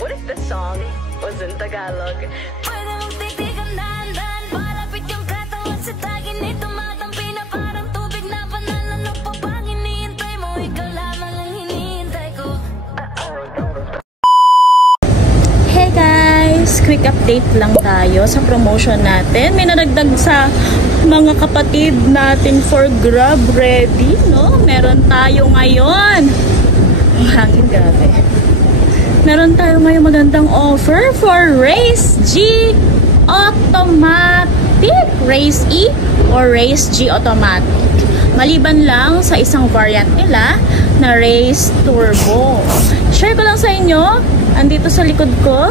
What if the song was in Tagalog? Pwede mong titigan dahan-dahan, palapit yung katawan sa tagin nito matampi na parang tubig na panalan ng papang hinihintay mo, ikaw lamang ang hinihintay ko. Hey guys! Quick update lang tayo sa promotion natin. May nadagdag sa mga kapatid natin for Grab ready, no? Meron tayo ngayon. Ang hangin, grabe. Meron tayo ngayon magandang offer for Race G Automatic, Race E or Race G Automatic. Maliban lang sa isang variant nila na Race Turbo. Share ko lang sa inyo, andito sa likod ko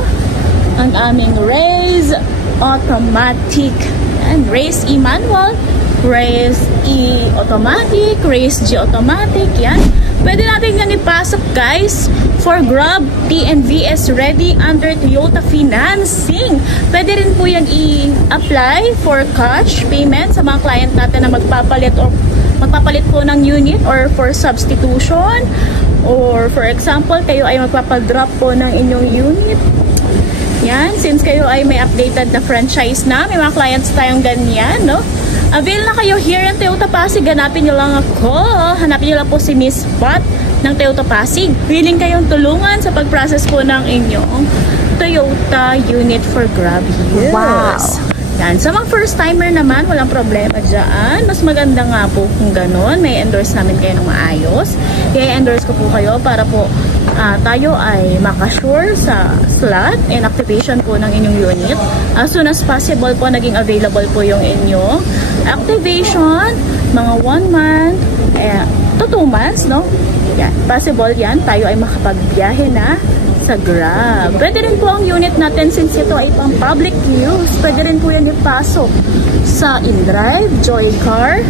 ang aming Race Automatic and Race E Manual, Race E Automatic, Race G Automatic. Yan, pwede natin yan ipasok guys for Grab TNVS ready under Toyota financing. Pwede rin po yan i-apply for cash payment sa mga client natin na magpapalit po ng unit or for substitution, or for example kayo ay magpapadrop po ng inyong unit. Yan, since kayo ay may updated na franchise na, may mga clients tayong ganyan, no? Avail na kayo here in Toyota Pasig. Hanapin nyo lang ako. Hanapin nyo lang po si Miss Pat ng Toyota Pasig. Willing kayong tulungan sa pag-process po ng inyong Toyota unit for Grab use. Wow! Yan. Sa mga first timer naman, walang problema dyan. Mas maganda nga po kung ganun. May endorse namin kayo ng maayos. Kaya endorse ko po kayo para po tayo ay makasure sa slot and activation po ng inyong unit. As soon as possible po, naging available po yung inyong activation. Mga 1 month to 2 months, no? Yan. Possible yan. Tayo ay makapagbiyahe na sa Grab. Pwede rin po ang unit natin since ito ay pang public use. Pwede rin po yan ipasok sa InDrive, Joycar,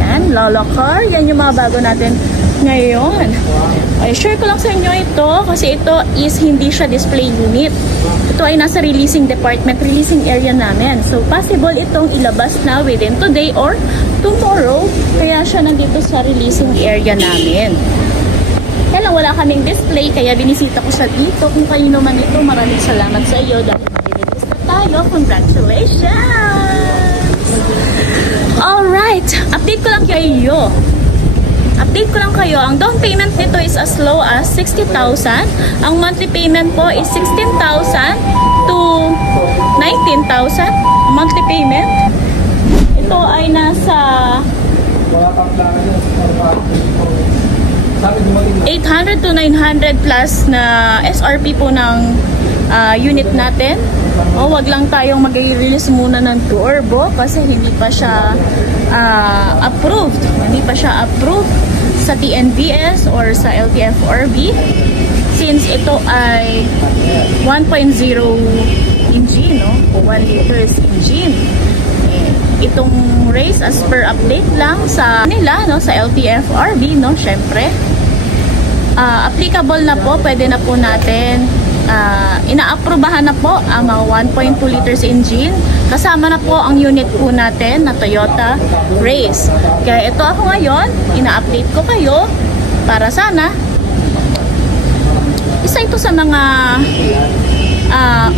yan, Lolo Car. Yan yung mga bago natin ngayon. Ay, share ko lang sa inyo ito kasi ito is hindi siya display unit. Ito ay nasa releasing department, releasing area namin. So, possible itong ilabas na within today or tomorrow. Kaya siya nandito sa releasing area namin. Kaya lang wala kaming display, kaya binisita ko sa dito. Kung kayo naman ito, maraming salamat sa iyo dahil mag-release na tayo. Congratulations! Alright, update ko lang kayo. Ang down payment nito is as low as 60,000. Ang monthly payment po is 16,000 to 19,000. Monthly payment. Ito ay nasa 800 to 900 plus na SRP po ng unit natin. Wag lang tayong mag-release muna ng turbo kasi hindi pa siya approved. Hindi pa siya approved sa TNVS or sa LTFRB since ito ay 1.0 engine, no? O 1 liters engine. Itong race as per update lang sa nila, no, sa LTFRB, no, syempre applicable na po, pwede na po natin ina-aprobahan na po ang mga 1.2 liters engine. Kasama na po ang unit po natin na Toyota Race. Kaya ito ako ngayon, ina-update ko kayo para sana isa ito sa mga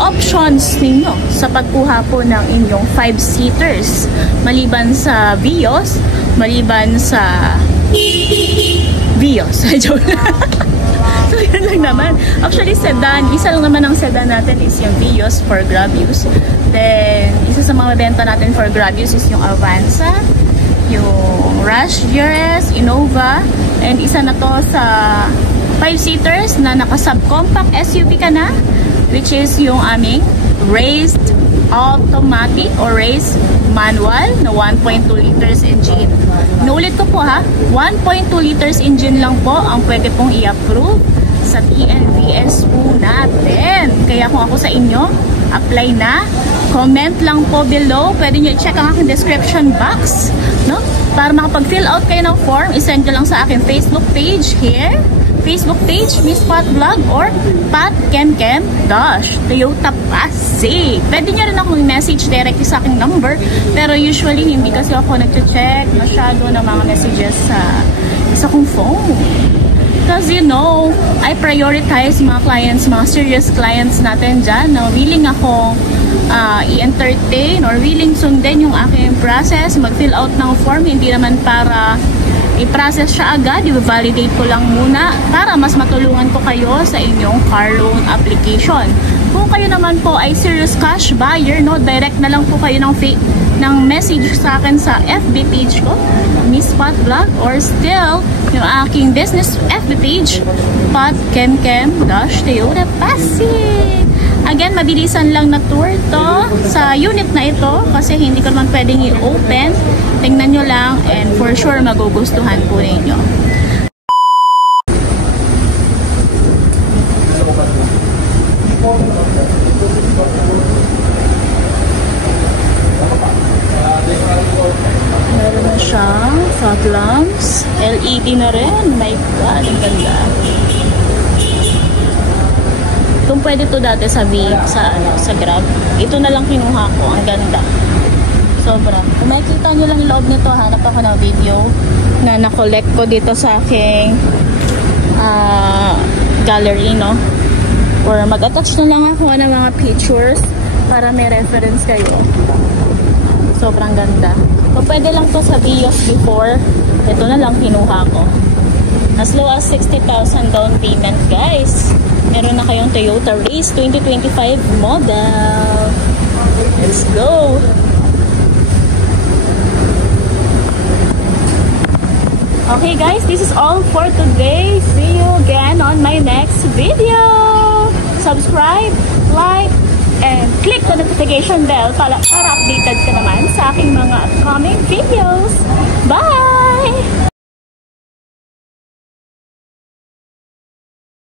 options ninyo sa pagkuha po ng inyong 5-seaters. Maliban sa Vios, maliban sa Vios. Joke. So, yun lang naman. Actually, sedan. Isa lang naman ang sedan natin is yung Vios for Grab use. Then, isa sa mga benta natin for Grab use is yung Avanza, yung Rush GRS, Innova, and isa na to sa 5-seaters na naka-subcompact SUV ka na, which is yung aming Race Automatic or Race Manual na 1.2 liters engine. Naulit ko po ha, 1.2 liters engine lang po ang pwede pong i-approve sa TNVS po natin. Kaya kung ako sa inyo, apply na. Comment lang po below. Pwede nyo i-check ang aking description box, no? Para makapag-fill out kayo ng form, isend nyo lang sa aking Facebook page here. Facebook page, Miss Pat Vlog or Pat Kemkem Dash Toyota Pasig. Pwede nyo rin akong message directly sa aking number, pero usually hindi kasi ako nag-check masyado ng mga messages sa kong phone. Because you know, I prioritize mga clients, mga serious clients natin dyan na willing akong i-entertain or willing sundin yung aking process, mag-fill out ng form, hindi naman para i-process siya agad, i-validate ko lang muna para mas matulungan ko kayo sa inyong car loan application. Kung kayo naman po ay serious cash buyer, no, direct na lang po kayo ng message sa akin sa FB page ko, Miss Pat Vlog, or still yung aking business FB page, Pat Kemkem-Toyota Pasig. Again, mabilisan lang na tour to sa unit na ito kasi hindi ko naman pwedeng i-open. Tingnan nyo lang and for sure magugustuhan po ninyo. Meron na siyang fog lamps, LED na rin. My God, ang ganda. Kung pwede to dati sa Grab, ito na lang kinuha ko. Ang ganda. Sobra. Kung makikita nyo lang yung loob nito, hanap ako ng video na na-collect ko dito sa aking gallery, no? Or mag-attach na lang ako ng mga pictures para may reference kayo. Sobrang ganda. Kung pwede lang to sa Vios before, ito na lang kinuha ko. As low as 60,000 down payment, guys. Meron na kayong Toyota Race 2025 model. Let's go! Okay guys, this is all for today. See you again on my next video. Subscribe, like, and click the notification bell para updated ka naman sa aking mga upcoming videos. Bye!